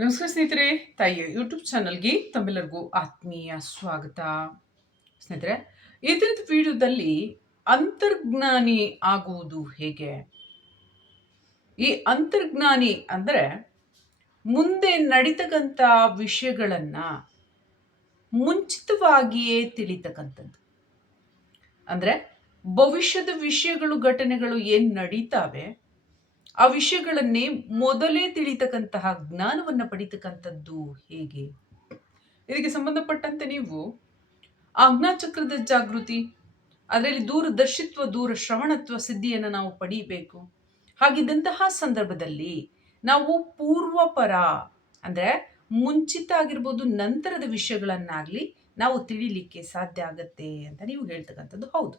ನಮಸ್ಕಾರ ಸ್ನೇಹಿತರೆ, ತಾಯಿಯ ಯೂಟ್ಯೂಬ್ ಚಾನಲ್ಗೆ ತಮ್ಮೆಲ್ಲರಿಗೂ ಆತ್ಮೀಯ ಸ್ವಾಗತ. ಸ್ನೇಹಿತರೆ ಇದರದ ವಿಡಿಯೋದಲ್ಲಿ ಅಂತರ್ಜ್ಞಾನಿ ಆಗುವುದು ಹೇಗೆ? ಈ ಅಂತರ್ಜ್ಞಾನಿ ಅಂದರೆ ಮುಂದೆ ನಡೀತಕ್ಕಂಥ ವಿಷಯಗಳನ್ನು ಮುಂಚಿತವಾಗಿಯೇ ತಿಳಿತಕ್ಕಂಥದ್ದು. ಅಂದರೆ ಭವಿಷ್ಯದ ವಿಷಯಗಳು, ಘಟನೆಗಳು ಏನು ನಡೀತಾವೆ ಆ ವಿಷಯಗಳನ್ನೇ ಮೊದಲೇ ತಿಳಿತಕ್ಕಂತಹ ಜ್ಞಾನವನ್ನು ಪಡಿತಕ್ಕಂಥದ್ದು ಹೇಗೆ? ಇದಕ್ಕೆ ಸಂಬಂಧಪಟ್ಟಂತೆ ನೀವು ಆಜ್ಞಾಚಕ್ರದ ಜಾಗೃತಿ, ಅದರಲ್ಲಿ ದೂರದರ್ಶಿತ್ವ ದೂರ ಶ್ರವಣತ್ವ ಸಿದ್ಧಿಯನ್ನು ನಾವು ಪಡೀಬೇಕು. ಹಾಗಿದ್ದಂತಹ ಸಂದರ್ಭದಲ್ಲಿ ನಾವು ಪೂರ್ವಪರ, ಅಂದರೆ ಮುಂಚಿತ ಆಗಿರ್ಬೋದು ನಂತರದ ವಿಷಯಗಳನ್ನಾಗಲಿ ನಾವು ತಿಳಿಲಿಕ್ಕೆ ಸಾಧ್ಯ ಆಗತ್ತೆ ಅಂತ ನೀವು ಹೇಳ್ತಕ್ಕಂಥದ್ದು ಹೌದು.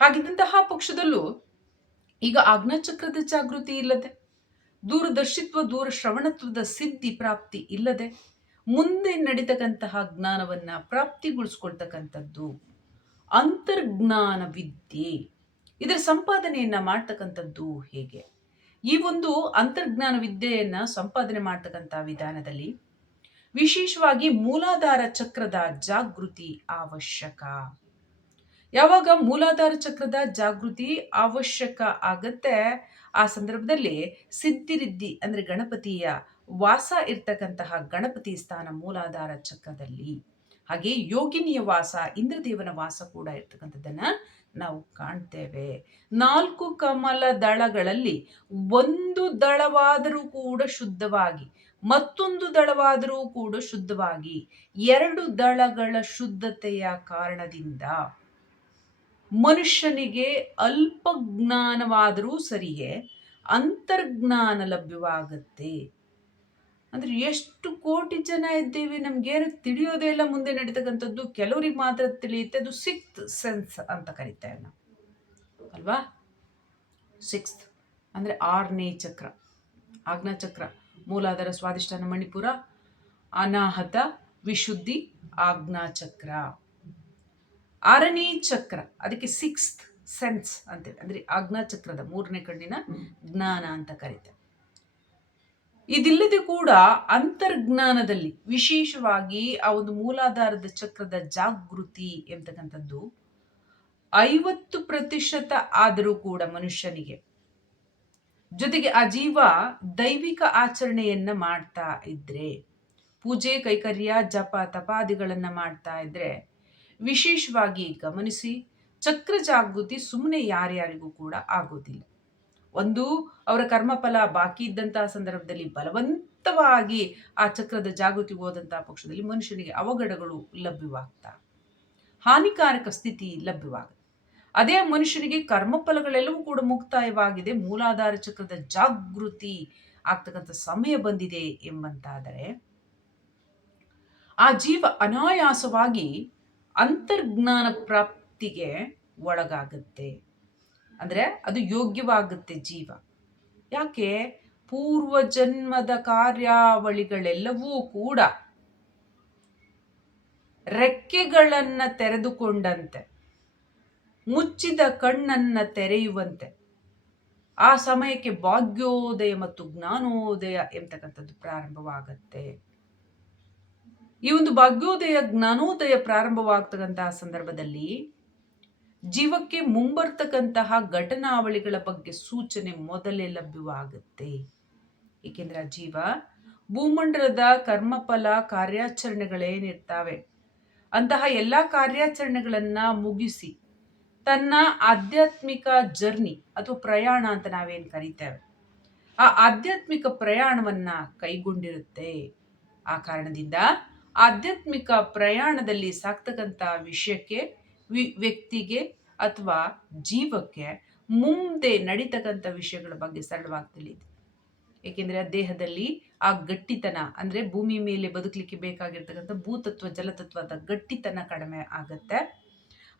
ಹಾಗಿದ್ದಂತಹ ಪಕ್ಷದಲ್ಲೂ ಈಗ ಆಜ್ಞಾಚಕ್ರದ ಜಾಗೃತಿ ಇಲ್ಲದೆ, ದೂರದರ್ಶಿತ್ವ, ದೂರ ಶ್ರವಣತ್ವದ ಸಿದ್ಧಿ ಪ್ರಾಪ್ತಿ ಇಲ್ಲದೆ, ಮುಂದೆ ನಡೀತಕ್ಕಂತಹ ಜ್ಞಾನವನ್ನು ಪ್ರಾಪ್ತಿಗೊಳಿಸ್ಕೊಳ್ತಕ್ಕಂಥದ್ದು ಅಂತರ್ಜ್ಞಾನ ವಿದ್ಯೆ. ಇದರ ಸಂಪಾದನೆಯನ್ನು ಮಾಡ್ತಕ್ಕಂಥದ್ದು ಹೇಗೆ? ಈ ಒಂದು ಅಂತರ್ಜ್ಞಾನ ವಿದ್ಯೆಯನ್ನು ಸಂಪಾದನೆ ಮಾಡ್ತಕ್ಕಂಥ ವಿಧಾನದಲ್ಲಿ ವಿಶೇಷವಾಗಿ ಮೂಲಾಧಾರ ಚಕ್ರದ ಜಾಗೃತಿ ಅವಶ್ಯಕ. ಯಾವಾಗ ಮೂಲಾಧಾರ ಚಕ್ರದ ಜಾಗೃತಿ ಅವಶ್ಯಕ ಆಗತ್ತೆ? ಆ ಸಂದರ್ಭದಲ್ಲಿ ಸಿದ್ಧಿರಿದ್ದಿ ಅಂದ್ರೆ ಗಣಪತಿಯ ವಾಸ ಇರ್ತಕ್ಕಂತಹ ಗಣಪತಿ ಸ್ಥಾನ ಮೂಲಾಧಾರ ಚಕ್ರದಲ್ಲಿ. ಹಾಗೆ ಯೋಗಿನಿಯ ವಾಸ, ಇಂದ್ರದೇವನ ವಾಸ ಕೂಡ ಇರ್ತಕ್ಕಂಥದ್ದನ್ನ ನಾವು ಕಾಣ್ತೇವೆ. ನಾಲ್ಕು ಕಮಲ ದಳಗಳಲ್ಲಿ ಒಂದು ದಳವಾದರೂ ಕೂಡ ಶುದ್ಧವಾಗಿ, ಮತ್ತೊಂದು ದಳವಾದರೂ ಕೂಡ ಶುದ್ಧವಾಗಿ, ಎರಡು ದಳಗಳ ಶುದ್ಧತೆಯ ಕಾರಣದಿಂದ ಮನುಷ್ಯನಿಗೆ ಅಲ್ಪ ಜ್ಞಾನವಾದರೂ ಸರಿಯೇ, ಅಂತರ್ಜ್ಞಾನ ಲಭ್ಯವಾಗುತ್ತೆ. ಅಂದರೆ ಎಷ್ಟು ಕೋಟಿ ಜನ ಇದ್ದೇವೆ, ನಮಗೇನು ತಿಳಿಯೋದೇ ಇಲ್ಲ ಮುಂದೆ ನಡೀತಕ್ಕಂಥದ್ದು, ಕೆಲವರಿಗೆ ಮಾತ್ರ ತಿಳಿಯುತ್ತೆ, ಅದು ಸಿಕ್ತ್ ಸೆನ್ಸ್ ಅಂತ ಕರಿತೇವೆ ನಾವು. ಅಲ್ವಾ? ಸಿಕ್ಸ್ತ್. ಅಂದರೆ ಆರನೇ ಚಕ್ರ. ಆಜ್ಞಾ ಚಕ್ರ. ಮೂಲಾಧಾರ ಸ್ವಾದಿಷ್ಟಾನ ಮಣಿಪುರ, ಅನಾಹತ, ವಿಶುದ್ಧಿ, ಆಜ್ಞಾ ಚಕ್ರ. ಆರನೇ ಚಕ್ರ, ಅದಕ್ಕೆ ಸಿಕ್ಸ್ತ್ ಸೆನ್ಸ್ ಅಂತೇಳಿ, ಅಂದ್ರೆ ಅಜ್ಞಾ ಚಕ್ರದ ಮೂರನೇ ಕಣ್ಣಿನ ಜ್ಞಾನ ಅಂತ ಕರೀತಾರೆ. ಇದಿಲ್ಲದೆ ಕೂಡ ಅಂತರ್ಜ್ಞಾನದಲ್ಲಿ ವಿಶೇಷವಾಗಿ ಆ ಒಂದು ಮೂಲಾಧಾರದ ಚಕ್ರದ ಜಾಗೃತಿ ಎಂತಕ್ಕಂಥದ್ದು, ಐವತ್ತು ಪ್ರತಿಶತ ಆದರೂ ಕೂಡ ಮನುಷ್ಯನಿಗೆ, ಜೊತೆಗೆ ಆ ಜೀವ ದೈವಿಕ ಆಚರಣೆಯನ್ನ ಮಾಡ್ತಾ ಇದ್ರೆ, ಪೂಜೆ, ಕೈಕರ್ಯ, ಜಪ, ತಪಾದಿಗಳನ್ನ ಮಾಡ್ತಾ ಇದ್ರೆ ವಿಶೇಷವಾಗಿ ಗಮನಿಸಿ ಚಕ್ರ ಜಾಗೃತಿ ಸುಮ್ಮನೆ ಯಾರ್ಯಾರಿಗೂ ಕೂಡ ಆಗೋದಿಲ್ಲ. ಒಂದು, ಅವರ ಕರ್ಮಫಲ ಬಾಕಿ ಇದ್ದಂತಹ ಸಂದರ್ಭದಲ್ಲಿ ಬಲವಂತವಾಗಿ ಆ ಚಕ್ರದ ಜಾಗೃತಿ ಹೋದಂತಹ ಪಕ್ಷದಲ್ಲಿ ಮನುಷ್ಯನಿಗೆ ಅವಘಡಗಳು ಲಭ್ಯವಾಗ್ತಾ, ಹಾನಿಕಾರಕ ಸ್ಥಿತಿ ಲಭ್ಯವಾಗುತ್ತೆ ಅದೇ ಮನುಷ್ಯನಿಗೆ ಕರ್ಮಫಲಗಳೆಲ್ಲವೂ ಕೂಡ ಮುಕ್ತಾಯವಾಗಿದೆ, ಮೂಲಾಧಾರ ಚಕ್ರದ ಜಾಗೃತಿ ಆಗ್ತಕ್ಕಂಥ ಸಮಯ ಬಂದಿದೆ ಎಂಬಂತಾದರೆ, ಆ ಜೀವ ಅನಾಯಾಸವಾಗಿ ಅಂತರ್ಜ್ಞಾನ ಪ್ರಾಪ್ತಿಗೆ ಒಳಗಾಗುತ್ತೆ. ಅಂದರೆ ಅದು ಯೋಗ್ಯವಾಗುತ್ತೆ ಜೀವ. ಯಾಕೆ? ಪೂರ್ವ ಜನ್ಮದ ಕಾರ್ಯಾವಳಿಗಳೆಲ್ಲವೂ ಕೂಡ ರೆಕ್ಕೆಗಳನ್ನು ತೆರೆದುಕೊಂಡಂತೆ, ಮುಚ್ಚಿದ ಕಣ್ಣನ್ನ ತೆರೆಯುವಂತೆ, ಆ ಸಮಯಕ್ಕೆ ಭಾಗ್ಯೋದಯ ಮತ್ತು ಜ್ಞಾನೋದಯ ಎಂಬತಕ್ಕಂಥದ್ದು ಪ್ರಾರಂಭವಾಗತ್ತೆ. ಈ ಒಂದು ಭಾಗ್ಯೋದಯ ಜ್ಞಾನೋದಯ ಪ್ರಾರಂಭವಾಗ್ತಕ್ಕಂತಹ ಸಂದರ್ಭದಲ್ಲಿ ಜೀವಕ್ಕೆ ಮುಂಬರ್ತಕ್ಕಂತಹ ಘಟನಾವಳಿಗಳ ಬಗ್ಗೆ ಸೂಚನೆ ಮೊದಲೇ ಲಭ್ಯವಾಗುತ್ತೆ. ಏಕೆಂದ್ರೆ ಆ ಜೀವ ಭೂಮಂಡಲದ ಕರ್ಮಫಲ ಕಾರ್ಯಾಚರಣೆಗಳೇನಿರ್ತಾವೆ, ಅಂತಹ ಎಲ್ಲ ಕಾರ್ಯಾಚರಣೆಗಳನ್ನು ಮುಗಿಸಿ ತನ್ನ ಆಧ್ಯಾತ್ಮಿಕ ಜರ್ನಿ ಅಥವಾ ಪ್ರಯಾಣ ಅಂತ ನಾವೇನು ಕರಿತೇವೆ, ಆ ಆಧ್ಯಾತ್ಮಿಕ ಪ್ರಯಾಣವನ್ನ ಕೈಗೊಂಡಿರುತ್ತೆ. ಆ ಕಾರಣದಿಂದ ಆಧ್ಯಾತ್ಮಿಕ ಪ್ರಯಾಣದಲ್ಲಿ ಸಾಕ್ತಕ್ಕಂಥ ವಿಷಯಕ್ಕೆ, ವಿ, ವ್ಯಕ್ತಿಗೆ ಅಥವಾ ಜೀವಕ್ಕೆ ಮುಂದೆ ನಡೀತಕ್ಕಂಥ ವಿಷಯಗಳ ಬಗ್ಗೆ ಸರಳವಾಗಿ ತಿಳಿಯುತ್ತೆ ಏಕೆಂದರೆ ಆ ದೇಹದಲ್ಲಿ ಆ ಗಟ್ಟಿತನ, ಅಂದರೆ ಭೂಮಿ ಮೇಲೆ ಬದುಕಲಿಕ್ಕೆ ಬೇಕಾಗಿರ್ತಕ್ಕಂಥ ಭೂತತ್ವ, ಜಲತತ್ವದ ಗಟ್ಟಿತನ ಕಡಿಮೆ ಆಗತ್ತೆ.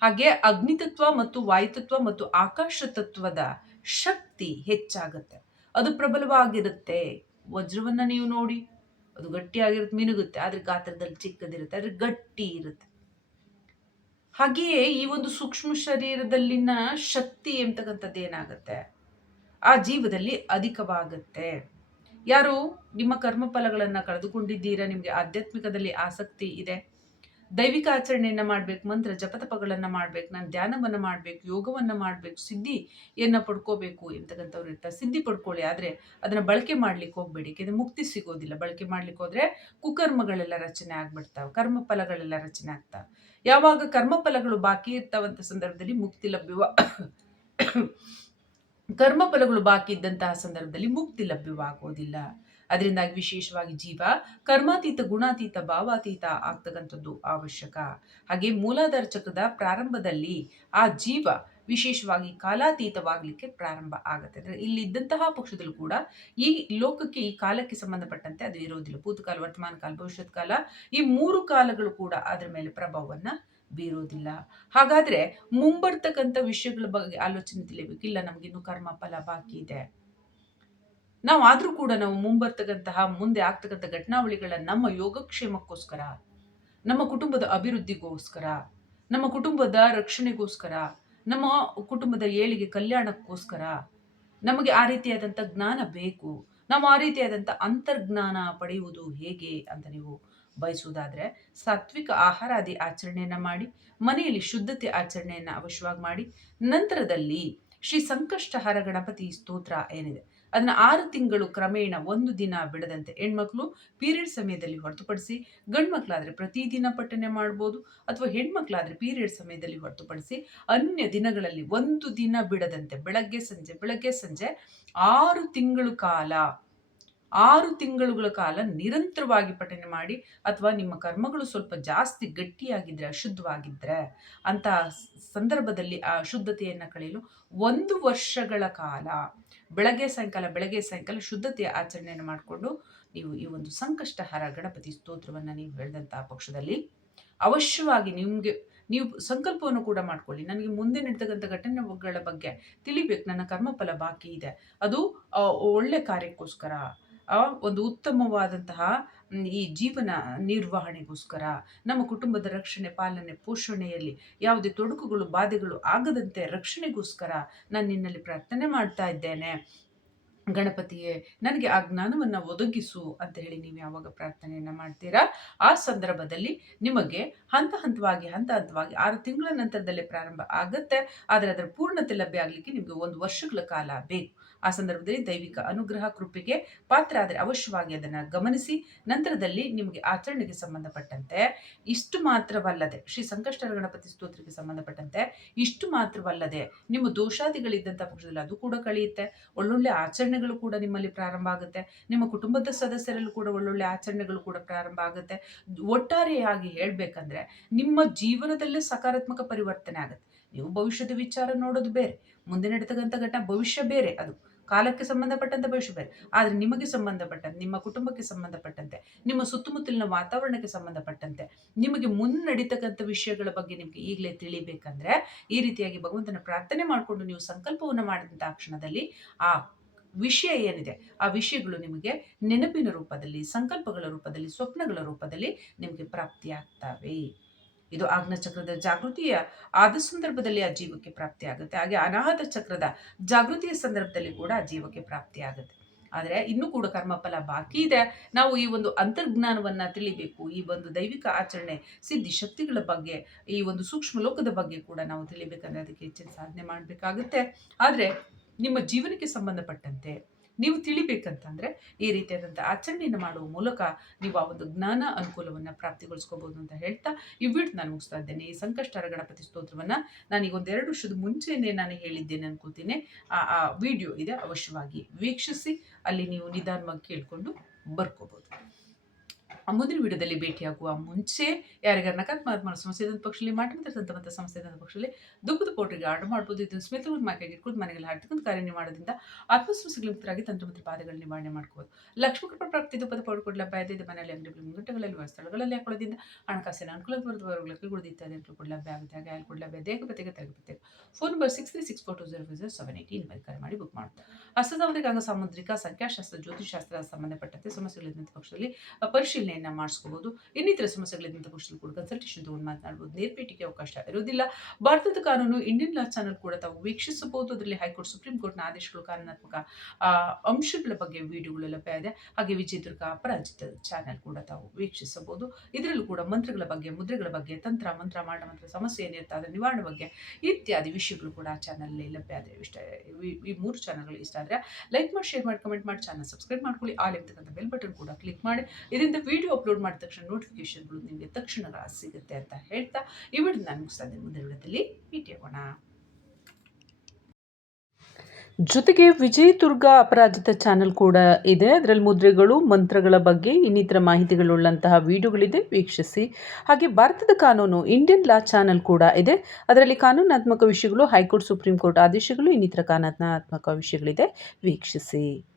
ಹಾಗೆ ಅಗ್ನಿತತ್ವ ಮತ್ತು ವಾಯುತತ್ವ ಮತ್ತು ಆಕಾಶ ತತ್ವದ ಶಕ್ತಿ ಹೆಚ್ಚಾಗುತ್ತೆ. ಅದು ಪ್ರಬಲವಾಗಿರುತ್ತೆ. ವಜ್ರವನ್ನು ನೀವು ನೋಡಿ. ಅದು ಗಟ್ಟಿಯಾಗಿರುತ್ತೆ, ಮಿನುಗುತ್ತೆ. ಆದರೆ ಗಾತ್ರದಲ್ಲಿ ಚಿಕ್ಕದಿರುತ್ತೆ, ಆದರೆ ಗಟ್ಟಿ ಇರುತ್ತೆ. ಹಾಗೆಯೇ ಈ ಒಂದು ಸೂಕ್ಷ್ಮ ಶರೀರದಲ್ಲಿನ ಶಕ್ತಿ ಎಂಬತಕ್ಕಂಥದ್ದು ಏನಾಗುತ್ತೆ? ಆ ಜೀವದಲ್ಲಿ ಅಧಿಕವಾಗುತ್ತೆ. ಯಾರು ನಿಮ್ಮ ಕರ್ಮಫಲಗಳನ್ನು ಕಳೆದುಕೊಂಡಿದ್ದೀರಾ? ನಿಮಗೆ ಆಧ್ಯಾತ್ಮಿಕದಲ್ಲಿ ಆಸಕ್ತಿ ಇದೆ. ದೈವಿಕ ಆಚರಣೆಯನ್ನು ಮಾಡಬೇಕು, ಮಂತ್ರ ಜಪತಪಗಳನ್ನು ಮಾಡಬೇಕು, ನಾನು ಧ್ಯಾನವನ್ನು ಮಾಡಬೇಕು, ಯೋಗವನ್ನು ಮಾಡಬೇಕು, ಸಿದ್ಧಿಯನ್ನು ಪಡ್ಕೋಬೇಕು ಎಂತಕ್ಕಂಥವ್ರು ಇರ್ತಾರೆ. ಸಿದ್ಧಿ ಪಡ್ಕೊಳ್ಳಿ, ಆದರೆ ಅದನ್ನು ಬಳಕೆ ಮಾಡ್ಲಿಕ್ಕೆ ಹೋಗಬೇಡಿ. ಯಾಕೆಂದರೆ ಮುಕ್ತಿ ಸಿಗೋದಿಲ್ಲ. ಬಳಕೆ ಮಾಡ್ಲಿಕ್ಕೆ ಹೋದ್ರೆ ಕುಕರ್ಮಗಳೆಲ್ಲ ರಚನೆ ಆಗ್ಬಿಡ್ತಾವೆ, ಕರ್ಮಫಲಗಳೆಲ್ಲ ರಚನೆ ಆಗ್ತಾವೆ. ಯಾವಾಗ ಕರ್ಮಫಲಗಳು ಬಾಕಿ ಇರ್ತಾವಂಥ ಸಂದರ್ಭದಲ್ಲಿ ಮುಕ್ತಿ ಲಭ್ಯವ, ಕರ್ಮಫಲಗಳು ಬಾಕಿ ಇದ್ದಂತಹ ಸಂದರ್ಭದಲ್ಲಿ ಮುಕ್ತಿ ಲಭ್ಯವಾಗೋದಿಲ್ಲ. ಅದರಿಂದಾಗಿ ವಿಶೇಷವಾಗಿ ಜೀವ, ಕರ್ಮಾತೀತ, ಗುಣಾತೀತ, ಭಾವಾತೀತ ಆಗ್ತಕ್ಕಂಥದ್ದು ಅವಶ್ಯಕ. ಹಾಗೆ ಮೂಲಾಧಾರ ಚಕ್ರದ ಪ್ರಾರಂಭದಲ್ಲಿ ಆ ಜೀವ ವಿಶೇಷವಾಗಿ ಕಾಲಾತೀತವಾಗಲಿಕ್ಕೆ ಪ್ರಾರಂಭ ಆಗುತ್ತೆ. ಅಂದರೆ ಇಲ್ಲಿ ಇದ್ದಂತಹ ಪಕ್ಷದಲ್ಲೂ ಕೂಡ ಈ ಲೋಕಕ್ಕೆ, ಈ ಕಾಲಕ್ಕೆ ಸಂಬಂಧಪಟ್ಟಂತೆ ಅದು ಇರೋದಿಲ್ಲ ಭೂತಕಾಲ, ವರ್ತಮಾನ ಕಾಲ ಭವಿಷ್ಯತ್ ಕಾಲ ಈ ಮೂರು ಕಾಲಗಳು ಕೂಡ ಅದರ ಮೇಲೆ ಪ್ರಭಾವವನ್ನು ಬೀರೋದಿಲ್ಲ ಹಾಗಾದ್ರೆ ಮುಂಬರ್ತಕ್ಕಂಥ ವಿಷಯಗಳ ಬಗ್ಗೆ ಆಲೋಚನೆ ತಿಳಿಬೇಕು ಇಲ್ಲ ನಮ್ಗಿನ್ನು ಕರ್ಮ ಫಲ ಬಾಕಿ ಇದೆ. ನಾವು ಆದರೂ ಕೂಡ ನಾವು ಮುಂಬರ್ತಕ್ಕಂತಹ, ಮುಂದೆ ಆಗ್ತಕ್ಕಂಥ ಘಟನಾವಳಿಗಳ ನಮ್ಮ ಯೋಗಕ್ಷೇಮಕ್ಕೋಸ್ಕರ, ನಮ್ಮ ಕುಟುಂಬದ ಅಭಿವೃದ್ಧಿಗೋಸ್ಕರ, ನಮ್ಮ ಕುಟುಂಬದ ರಕ್ಷಣೆಗೋಸ್ಕರ, ನಮ್ಮ ಕುಟುಂಬದ ಏಳಿಗೆ ಕಲ್ಯಾಣಕ್ಕೋಸ್ಕರ ನಮಗೆ ಆ ರೀತಿಯಾದಂಥ ಜ್ಞಾನ ಬೇಕು. ನಾವು ಆ ರೀತಿಯಾದಂಥ ಅಂತರ್ಜ್ಞಾನ ಪಡೆಯುವುದು ಹೇಗೆ ಅಂತ ನೀವು ಬಯಸುವುದಾದರೆ, ಸಾತ್ವಿಕ ಆಹಾರಾದಿ ಆಚರಣೆಯನ್ನು ಮಾಡಿ, ಮನೆಯಲ್ಲಿ ಶುದ್ಧತೆ ಆಚರಣೆಯನ್ನು ಅವಶ್ಯವಾಗಿ ಮಾಡಿ, ನಂತರದಲ್ಲಿ ಶ್ರೀ ಸಂಕಷ್ಟಹರ ಗಣಪತಿ ಸ್ತೋತ್ರ ಏನಿದೆ? ಅದನ್ನ ಆರು ತಿಂಗಳು ಕ್ರಮೇಣ ಒಂದು ದಿನ ಬಿಡದಂತೆ ಹೆಣ್ಮಕ್ಳು ಪೀರಿಯಡ್ ಸಮಯದಲ್ಲಿ ಹೊರತುಪಡಿಸಿ ಗಂಡು ಮಕ್ಕಳಾದರೆ ಪ್ರತಿದಿನ ಪಠನೆ ಮಾಡ್ಬೋದು ಅಥವಾ ಹೆಣ್ಮಕ್ಳಾದರೆ ಪೀರಿಯಡ್ ಸಮಯದಲ್ಲಿ ಹೊರತುಪಡಿಸಿ ಅನ್ಯ ದಿನಗಳಲ್ಲಿ ಒಂದು ದಿನ ಬಿಡದಂತೆ ಬೆಳಗ್ಗೆ ಸಂಜೆ ಬೆಳಗ್ಗೆ ಸಂಜೆ ಆರು ತಿಂಗಳು ಕಾಲ ಆರು ತಿಂಗಳುಗಳ ಕಾಲ ನಿರಂತರವಾಗಿ ಪಠನೆ ಮಾಡಿ ಅಥವಾ ನಿಮ್ಮ ಕರ್ಮಗಳು ಸ್ವಲ್ಪ ಜಾಸ್ತಿ ಗಟ್ಟಿಯಾಗಿದ್ದರೆ ಅಶುದ್ಧವಾಗಿದ್ದರೆ ಅಂತ ಸಂದರ್ಭದಲ್ಲಿ ಆ ಅಶುದ್ಧತೆಯನ್ನು ಕಳೆಯಲು ಒಂದು ವರ್ಷಗಳ ಕಾಲ, ಬೆಳಗ್ಗೆ ಸಾಯಂಕಾಲ ಬೆಳಗ್ಗೆ ಸಾಯಂಕಾಲ ಶುದ್ಧತೆಯ ಆಚರಣೆಯನ್ನು ಮಾಡಿಕೊಂಡು ನೀವು ಈ ಒಂದು ಸಂಕಷ್ಟಹರ ಗಣಪತಿ ಸ್ತೋತ್ರವನ್ನು ನೀವು ಹೇಳಿದಂತಹ ಪಕ್ಷದಲ್ಲಿ ಅವಶ್ಯವಾಗಿ ನಿಮಗೆ, ನೀವು ಸಂಕಲ್ಪವನ್ನು ಕೂಡ ಮಾಡ್ಕೊಳ್ಳಿ. ನನಗೆ ಮುಂದೆ ನಡೀತಕ್ಕಂಥ ಘಟನೆಗಳ ಬಗ್ಗೆ ತಿಳಿಬೇಕು. ನನ್ನ ಕರ್ಮಫಲ ಬಾಕಿ ಇದೆ. ಅದು ಒಳ್ಳೆ ಕಾರ್ಯಕ್ಕೋಸ್ಕರ ಒಂದು ಉತ್ತಮವಾದಂತಹ ಈ ಜೀವನ ನಿರ್ವಹಣೆಗೋಸ್ಕರ, ನಮ್ಮ ಕುಟುಂಬದ ರಕ್ಷಣೆ, ಪಾಲನೆ, ಪೋಷಣೆಯಲ್ಲಿ ಯಾವುದೇ ತೊಡಕುಗಳು, ಬಾಧೆಗಳು ಆಗದಂತೆ ರಕ್ಷಣೆಗೋಸ್ಕರ ನಾನು ನಿನ್ನಲ್ಲಿ ಪ್ರಾರ್ಥನೆ ಮಾಡ್ತಾ ಇದ್ದೇನೆ. ಗಣಪತಿಯೇ, ನನಗೆ ಆ ಜ್ಞಾನವನ್ನು ಒದಗಿಸು ಅಂತ ಹೇಳಿ ನೀವು ಯಾವಾಗ ಪ್ರಾರ್ಥನೆಯನ್ನು ಮಾಡ್ತೀರಾ? ಆ ಸಂದರ್ಭದಲ್ಲಿ ನಿಮಗೆ ಹಂತ ಹಂತವಾಗಿ ಹಂತ ಹಂತವಾಗಿ ಆರು ತಿಂಗಳ ನಂತರದಲ್ಲೇ ಪ್ರಾರಂಭ ಆಗುತ್ತೆ. ಆದರೆ ಅದರ ಪೂರ್ಣತೆ ಲಭ್ಯ ಆಗಲಿಕ್ಕೆ ನಿಮಗೆ ಒಂದು ವರ್ಷಗಳ ಕಾಲ ಬೇಕು. ಆ ಸಂದರ್ಭದಲ್ಲಿ ದೈವಿಕ ಅನುಗ್ರಹ ಕೃಪೆಗೆ ಪಾತ್ರ ಆದರೆ ಅವಶ್ಯವಾಗಿ ಅದನ್ನು ಗಮನಿಸಿ, ನಂತರದಲ್ಲಿ ನಿಮಗೆ ಆಚರಣೆಗೆ ಸಂಬಂಧಪಟ್ಟಂತೆ ಇಷ್ಟು ಮಾತ್ರವಲ್ಲದೆ, ಶ್ರೀ ಸಂಕಷ್ಟರ ಗಣಪತಿ ಸ್ತೋತ್ರಕ್ಕೆ ಸಂಬಂಧಪಟ್ಟಂತೆ ಇಷ್ಟು ಮಾತ್ರವಲ್ಲದೆ ನಿಮ್ಮ ದೋಷಾದಿಗಳಿದ್ದಂಥ ಪಕ್ಷದಲ್ಲಿ ಅದು ಕೂಡ ಕಳೆಯುತ್ತೆ. ಒಳ್ಳೊಳ್ಳೆ ಆಚರಣೆಗಳು ಕೂಡ ನಿಮ್ಮಲ್ಲಿ ಪ್ರಾರಂಭ ಆಗುತ್ತೆ. ನಿಮ್ಮ ಕುಟುಂಬದ ಸದಸ್ಯರಲ್ಲೂ ಕೂಡ ಒಳ್ಳೊಳ್ಳೆ ಆಚರಣೆಗಳು ಕೂಡ ಪ್ರಾರಂಭ ಆಗುತ್ತೆ. ಒಟ್ಟಾರೆಯಾಗಿ ಹೇಳಬೇಕಂದ್ರೆ ನಿಮ್ಮ ಜೀವನದಲ್ಲೇ ಸಕಾರಾತ್ಮಕ ಪರಿವರ್ತನೆ ಆಗುತ್ತೆ. ನೀವು ಭವಿಷ್ಯದ ವಿಚಾರ ನೋಡೋದು ಬೇರೆ. ಮುಂದೆ ನಡೀತಕ್ಕಂಥ ಘಟನೆ ಭವಿಷ್ಯ ಬೇರೆ ಅದು. ಕಾಲಕ್ಕೆ ಸಂಬಂಧಪಟ್ಟಂತೆ ಭವಿಷ್ಯ ಬೇರೆ. ಆದರೆ ನಿಮಗೆ ಸಂಬಂಧಪಟ್ಟಂತೆ, ನಿಮ್ಮ ಕುಟುಂಬಕ್ಕೆ ಸಂಬಂಧಪಟ್ಟಂತೆ, ನಿಮ್ಮ ಸುತ್ತಮುತ್ತಲಿನ ವಾತಾವರಣಕ್ಕೆ ಸಂಬಂಧಪಟ್ಟಂತೆ, ನಿಮಗೆ ಮುನ್ನಡೀತಕ್ಕಂಥ ವಿಷಯಗಳ ಬಗ್ಗೆ ನಿಮಗೆ ಈಗಲೇ ತಿಳಿಬೇಕಂದ್ರೆ, ಈ ರೀತಿಯಾಗಿ ಭಗವಂತನ ಪ್ರಾರ್ಥನೆ ಮಾಡಿಕೊಂಡು ನೀವು ಸಂಕಲ್ಪವನ್ನು ಮಾಡಿದಂಥ ಕ್ಷಣದಲ್ಲಿ ಆ ವಿಷಯ ಏನಿದೆ, ಆ ವಿಷಯಗಳು ನಿಮಗೆ ನೆನಪಿನ ರೂಪದಲ್ಲಿ, ಸಂಕಲ್ಪಗಳ ರೂಪದಲ್ಲಿ, ಸ್ವಪ್ನಗಳ ರೂಪದಲ್ಲಿ ನಿಮಗೆ ಪ್ರಾಪ್ತಿಯಾಗ್ತವೆ. ಇದು ಆಗ್ನ ಚಕ್ರದ ಜಾಗೃತಿಯ ಆದ ಸಂದರ್ಭದಲ್ಲಿ ಆ ಜೀವಕ್ಕೆ ಪ್ರಾಪ್ತಿ ಆಗುತ್ತೆ ಹಾಗೆ ಅನಾಹತ ಚಕ್ರದ ಜಾಗೃತಿಯ ಸಂದರ್ಭದಲ್ಲಿ ಕೂಡ ಆ ಜೀವಕ್ಕೆ ಪ್ರಾಪ್ತಿ ಆಗುತ್ತೆ ಆದರೆ ಇನ್ನೂ ಕೂಡ ಕರ್ಮಫಲ ಬಾಕಿ ಇದೆ. ನಾವು ಈ ಒಂದು ಅಂತರ್ಜ್ಞಾನವನ್ನ ತಿಳಿಬೇಕು. ಈ ಒಂದು ದೈವಿಕ ಆಚರಣೆ ಸಿದ್ಧಿ ಶಕ್ತಿಗಳ ಬಗ್ಗೆ, ಈ ಒಂದು ಸೂಕ್ಷ್ಮ ಲೋಕದ ಬಗ್ಗೆ ಕೂಡ ನಾವು ತಿಳಿಬೇಕಂದ್ರೆ ಅದಕ್ಕೆ ಹೆಚ್ಚಿನ ಸಾಧನೆ ಮಾಡಬೇಕಾಗುತ್ತೆ. ಆದರೆ ನಿಮ್ಮ ಜೀವನಕ್ಕೆ ಸಂಬಂಧಪಟ್ಟಂತೆ ನೀವು ತಿಳಿಬೇಕಂತಂದ್ರೆ ಈ ರೀತಿಯಾದಂಥ ಆಚರಣೆಯನ್ನು ಮಾಡುವ ಮೂಲಕ ನೀವು ಆ ಒಂದು ಜ್ಞಾನ ಅನುಕೂಲವನ್ನು ಪ್ರಾಪ್ತಿಗೊಳಿಸ್ಕೋಬಹುದು ಅಂತ ಹೇಳ್ತಾ ಈ ವಿಡಿಯೋ ನಾನು ಮುಗಿಸ್ತಾ ಇದ್ದೇನೆ. ಈ ಸಂಕಷ್ಟರ ಗಣಪತಿ ಸ್ತೋತ್ರವನ್ನು ನಾನು ಈಗ ಒಂದೆರಡು ವರ್ಷದ ಮುಂಚೆನೆ ನಾನು ಹೇಳಿದ್ದೇನೆ ಅನ್ಕೋತೀನಿ ಆ ಆ ವಿಡಿಯೋ ಇದೆ. ಅವಶ್ಯವಾಗಿ ವೀಕ್ಷಿಸಿ, ಅಲ್ಲಿ ನೀವು ನಿಧಾನವಾಗಿ ಕೇಳಿಕೊಂಡು ಬರ್ಕೋಬಹುದು ಮುಂದಿನ ವಿಡಿಯೋದಲ್ಲಿ ಭೇಟಿಯಾಗುವ ಮುಂಚೆ ಯಾರಿಗಾರ ನಕಾರಾತ್ಮಕ ಮಾಡೋ. ಸಮಸ್ಯೆ ಇದ್ದಂಥ ಪಕ್ಷದಲ್ಲಿ ಮಾಟಮಿತಿರ್ತಕ್ಕಂಥ ಸಮಸ್ಯೆ ಇದ್ದಂಥ ಪಕ್ಷದಲ್ಲಿ ದುಃಖದ ಪೌಡ್ರಿಗೆ ಆರ್ಡರ್ ಮಾಡ್ಬೋದು. ಇದನ್ನು ಸ್ಮಿತವನ್ನು ಮಾಕೆಗೆ ಇಟ್ಕೊಂಡು ಮನೆಯಲ್ಲಿ ಹಡ್ತಕ್ಕಂಥ ಕಾರ್ಯ ಮಾಡೋದ್ರಿಂದ ಆತ್ಮಸಮಸ್ಯೆಗಳ ಮುಕ್ತರಾಗಿ ತಂತ್ರಮಂತ್ರ ಪಾದಗಳ ಬಾಧೆಗಳ ನಿವಾರಣೆ ಮಾಡ್ಕೋದು ಲಕ್ಷ್ಮೀಕೃಪಾ ಪ್ರಾಪ್ತಿ, ದುಪ್ಪದ ಪೌಡರ್ ಲಭ್ಯ ಇದೆ. ಮನೆಯಲ್ಲಿ ಅಂಗಡಿಗಳು, ಮುಂಗಟ್ಟಗಳಲ್ಲಿ ಸ್ಥಳಗಳಲ್ಲಿ ಹಾಕೊಳ್ಳೋದ್ರಿಂದ ಹಣಕಾಸಿನ ಅನುಕೂಲ ವರ್ಗಗಳು ಕುಡಿದಿದ್ದಾರೆ ಅಂತ ಕೂಡ ಲಭ್ಯ ಆಗುತ್ತೆ. ಹಾಗೆ ಅಲ್ಲಿ ಕೂಡ ಲಭ್ಯ. ದೇಹ ಬತ್ತೆಗೆ phone number six three six four two zero zero seven eighty invite ಕರೆ ಮಾಡಿ ಬುಕ್ ಮಾಡ್ತಾರೆ ಹಸ್ತಸಾಮರಿಕ ಅಂಗ ಸಾಮುದ್ರಿಕ, ಸಂಖ್ಯಾಶಾಸ್ತ್ರ ಜ್ಯೋತಿಷಾಸ್ತ್ರ ಸಂಬಂಧಪಟ್ಟಂತೆ ಸಮಸ್ಯೆಗಳಿದ್ದಂಥ ಪಕ್ಷದಲ್ಲಿ ಪರಿಶೀಲನೆ ನೋಂದಣಿಯನ್ನು ಮಾಡಿಸ್ಕೋಬಹುದು ಇನ್ನಿತರ ಸಮಸ್ಯೆಗಳಿದ್ದಂಥ ಪಕ್ಷದಲ್ಲಿ ಕೂಡ ಕನ್ಸಲ್ಟೇಷನ್ ತಗೊಂಡು ಮಾತನಾಡ್ಬೋದು. ನೇರ್ಪೇಟಿಗೆ ಅವಕಾಶ ಇರೋದಿಲ್ಲ ಭಾರತದ ಕಾನೂನು ಇಂಡಿಯನ್ ಲಾ ಚಾನಲ್ ಕೂಡ ತಾವು ವೀಕ್ಷಿಸಬಹುದು. ಅದರಲ್ಲಿ ಹೈಕೋರ್ಟ್ ಸುಪ್ರೀಂ ಕೋರ್ಟ್ನ ಆದೇಶಗಳು ಕಾನೂನಾತ್ಮಕ ಅಂಶಗಳ ಬಗ್ಗೆ ವಿಡಿಯೋಗಳು ಲಭ್ಯ ಇದೆ. ಹಾಗೆ ವಿಜಯದುರ್ಗ ಅಪರಾಜಿತ ಚಾನೆಲ್ ಕೂಡ ತಾವು ವೀಕ್ಷಿಸಬಹುದು. ಇದರಲ್ಲೂ ಕೂಡ ಮಂತ್ರಗಳ ಬಗ್ಗೆ, ಮುದ್ರೆಗಳ ಬಗ್ಗೆ, ತಂತ್ರ, ಮಂತ್ರ ಮಾಡ ಮಂತ್ರ, ಸಮಸ್ಯೆ ಏನಿರುತ್ತೆ ಅದರ ನಿವಾರಣೆ ಬಗ್ಗೆ ಇತ್ಯಾದಿ ವಿಷಯಗಳು ಕೂಡ ಆ ಚಾನಲಲ್ಲಿ ಲಭ್ಯ ಇದೆ. ಇಷ್ಟ, ಈ ಮೂರು ಚಾನಲ್ಗಳು ಇಷ್ಟ ಆದರೆ ಲೈಕ್ ಮಾಡಿ ಶೇರ್ ಮಾಡಿ ಕಮೆಂಟ್ ಮಾಡಿ ಚಾನಲ್ ಸಬ್ಸ್ಕ್ರೈಬ್ ಮಾಡ್ಕೊಳ್ಳಿ. ಆಲ್ ಇರ್ತಕ್ಕಂಥ ಬೆಲ್ ಬಟನ್ ಕೂಡ ಕ್ಲಿಕ್ ಮಾಡಿ. ಇದರಿಂದ ವಿಡಿಯೋ ಅಪ್ಲೋಡ್ ಮಾಡಿದ ತಕ್ಷಣ ನೋಟಿಫಿಕೇಶನ್ಗಳು ನಿಮಗೆ ತಕ್ಷಣ ಸಿಗುತ್ತೆ ಅಂತ ಹೇಳ್ತಾ ಈ ವಿಡಿಯೋ ನಾನು ಮುಗಿಸ್ತಾ ಇದ್ದೀನಿ. ಮುಂದಿನ ವಿಡಿಯೋದಲ್ಲಿ ಆಗೋಣ. ಜೊತೆಗೆ ವಿಜಯದುರ್ಗ ಅಪರಾಜಿತ ಚಾನೆಲ್ ಕೂಡ ಇದೆ. ಅದರಲ್ಲಿ ಮುದ್ರೆಗಳು, ಮಂತ್ರಗಳ ಬಗ್ಗೆ ಇನ್ನಿತರ ಮಾಹಿತಿಗಳುಳ್ಳಂತಹ ವಿಡಿಯೋಗಳಿದೆ. ವೀಕ್ಷಿಸಿ. ಹಾಗೆ ಭಾರತದ ಕಾನೂನು ಇಂಡಿಯನ್ ಲಾ ಚಾನೆಲ್ ಕೂಡ ಇದೆ. ಅದರಲ್ಲಿ ಕಾನೂನಾತ್ಮಕ ವಿಷಯಗಳು, ಹೈಕೋರ್ಟ್, ಸುಪ್ರೀಂ ಕೋರ್ಟ್ ಆದೇಶಗಳು, ಇನ್ನಿತರ ಕಾನೂನಾತ್ಮಕ ವಿಷಯಗಳಿದೆ. ವೀಕ್ಷಿಸಿ.